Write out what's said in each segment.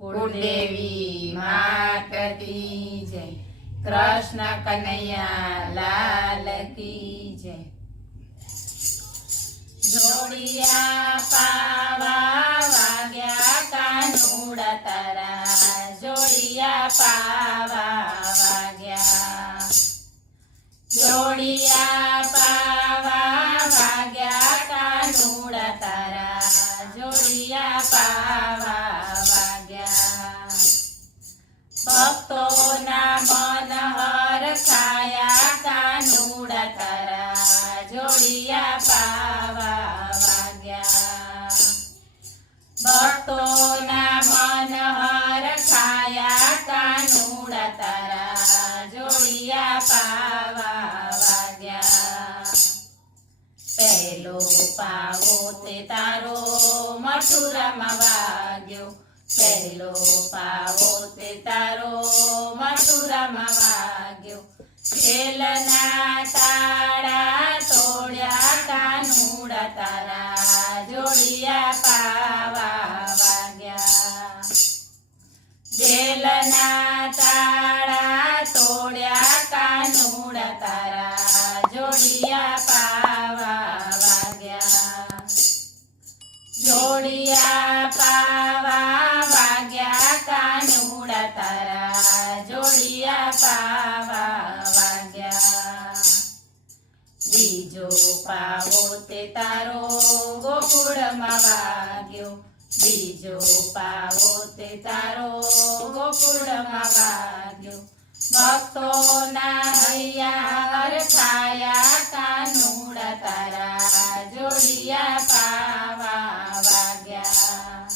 કુળદેવી માત કી જય, કૃષ્ણ કનૈયા લાલ કી જય। જોડિયા પાવા વાગ્યા કાનુડા તારા, જોડિયા પાવા વાગ્યા, જોડિયા પાવા વાગ્યા કાનુડા તારા, જોડિયા પાવા વાગ્યા। ભક્તોના મન હરખાયા કાનુડા તારા, જોડિયા પાવા વાગ્યા। ભક્તોના મન હરખાયા કાનુડા તારા, જોડિયા પાવા વાગ્યા। પહેલો પાવો તે તારો મથુરામાં વાગ્યો, પહેલો પાવો તે તારો મથુરામાં વાગ્યો। જેલના તાળા તોડ્યા કાનુડા તારા, જોડિયા પાવા વાગ્યા। જેલના તાળા તોડ્યા કાનુડા તારા, જોડિયા પાવા વાગ્યા। જોડિયા પાવા વાગ્યા કાનુડા તારા, જોડિયા પાવા વાગ્યા। બીજો પાવો તે તારો ગોકુળમાં વાગ્યો, બીજો પાવો તે તારો ગોકુળમાં વાગ્યો। ભક્તોના હૈયા હરખાયા કાનુડા તારા, જોડિયા પાવા વાગ્યા।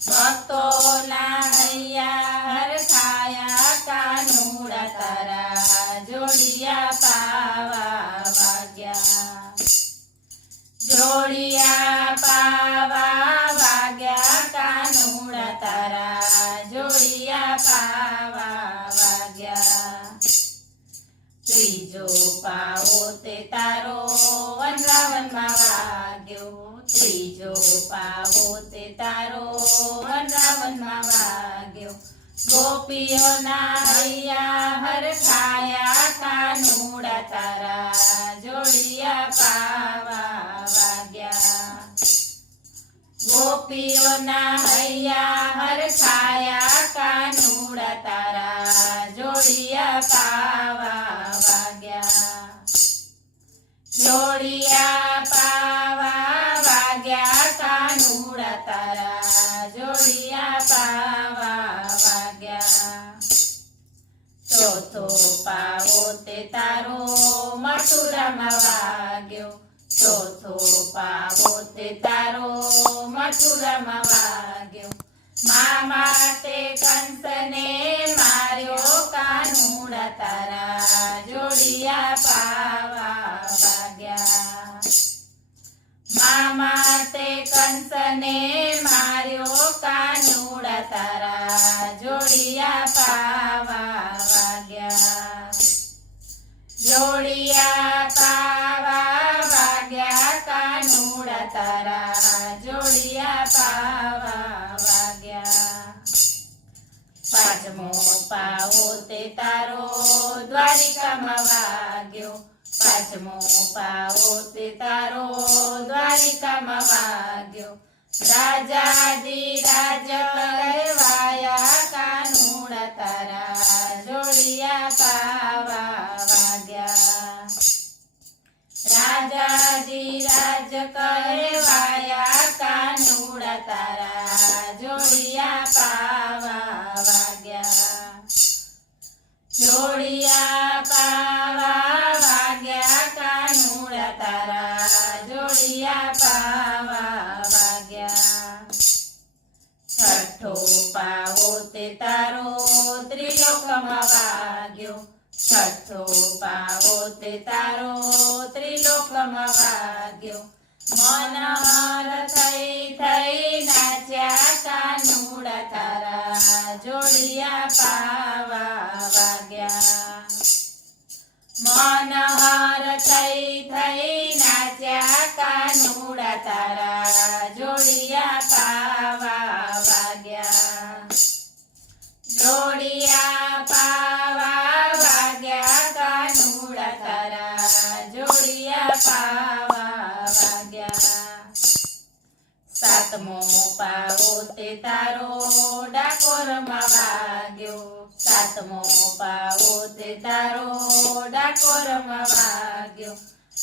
ભક્તોના હૈયા હરખાયા કાનુડા તારા, જોડિયા પાવા વાગ્યા। જોડિયા પાવા વાગ્યા કાનુડા તારા, જોડિયા પાવા વાગ્યા। ત્રીજો પાવો તે તારો વનરાવનમાં વાગ્યો, ત્રીજો પાવો તે તારો વનરાવનમાં વાગ્યો। ગોપીઓના હૈયા હરખાયા કાનુડા તારા, જોડિયા પાવા વાગ્યા। ગોપીઓના હૈયા હરખાયા કાનુડા તારા, જોડિયા પાવા વાગ્યા। જોડિયા પાવા વાગ્યા કાનુડા તારા, જોડિયા પાવા વાગ્યા। ચોથો પાવો તે તારો મથુરામાં વાગ્યો, ચોથો પાવો તે તારો મથુરામાં વાગ્યો। મા માટે કંસને માર્યો કાનુડા તારા, જોડિયા પાવા વાગ્યા। મા માટે કંસને માર્યો કાનુડા તારા, જોડિયા પાવા વાગ્યા। જોડિયા પાવા વાગ્યા કાનુડા તારા, જોડિયા પાવા વાગ્યા। પાંચમો પાવો તે તારો દ્વારિકામાં વાગ્યો, પાંચમો પાવો તે તારો દ્વારિકામાં વાગ્યો। રાજાધિરાજ કહેવાયા કાનુડા તારા, જોડિયા પાવા વાગ્યા। રાજાધિરાજ કહેવાયા કાનુડા તારા, જોડિયા પાવા વાગ્યા। જોડિયા પાવા વાગ્યા કાનુડા તારા, જોડિયા પાવા વાગ્યા। છઠ્ઠો પાવો તે તારો ત્રિલોકમાં વાગ્યો, છઠ્ઠો પાવો તે તારો ત્રિલોકમાં વાગ્યો। મનહર થઈ થઈ નાચ્યા કાનુડા તારા, જોડિયા પાવા વાગ્યા। મનહર થઈ થઈ નાચ્યા કાનુડા તારા, જોડિયા પાવા વાગ્યા। સાતમો પાવો તે તારો ડાકોરમાં વાગ્યો સાતમો પાવો તે તારો ડાકોરમાં વાગ્યો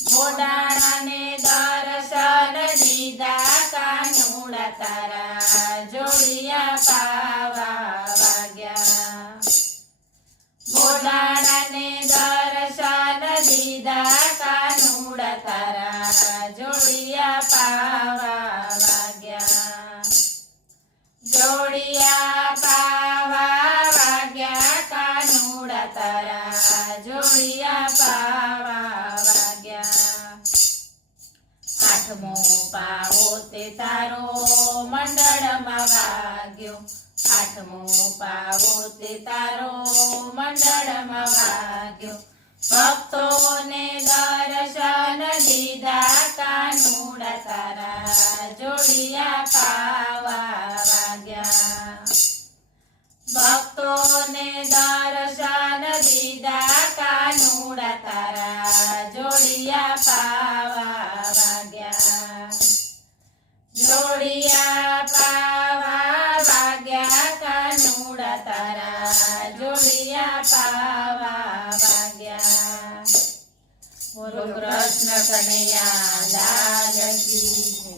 મોડાણાને દર્શન દીધા કાનુડા તારા જોડિયા પાવા વાગ્યા મોડાણાને દર્શન દીધા કાનુડા તારા જોડિયા પાવા વાગ્યા જોડિયા પાવા વાગ્યા કાનુડા તારા જોડિયા પાવા વાગ્યા આઠમો પાવો તે તારો મંડળમાં વાગ્યો આઠમો પાવો તે તારો મંડળમાં વાગ્યો ભક્તોને દર્શન દીધા કાનુડા તારા જોડિયા પાવા વાગ્યા ભક્તોને દર્શન દીધા કાનુડા તારા જોડિયા પાવા વાગ્યા જોડિયા પાવા વાગ્યા કાનુડા તારા જોડિયા પાવા વાગ્યા બોલો કૃષ્ણ કનૈયા લાલ કી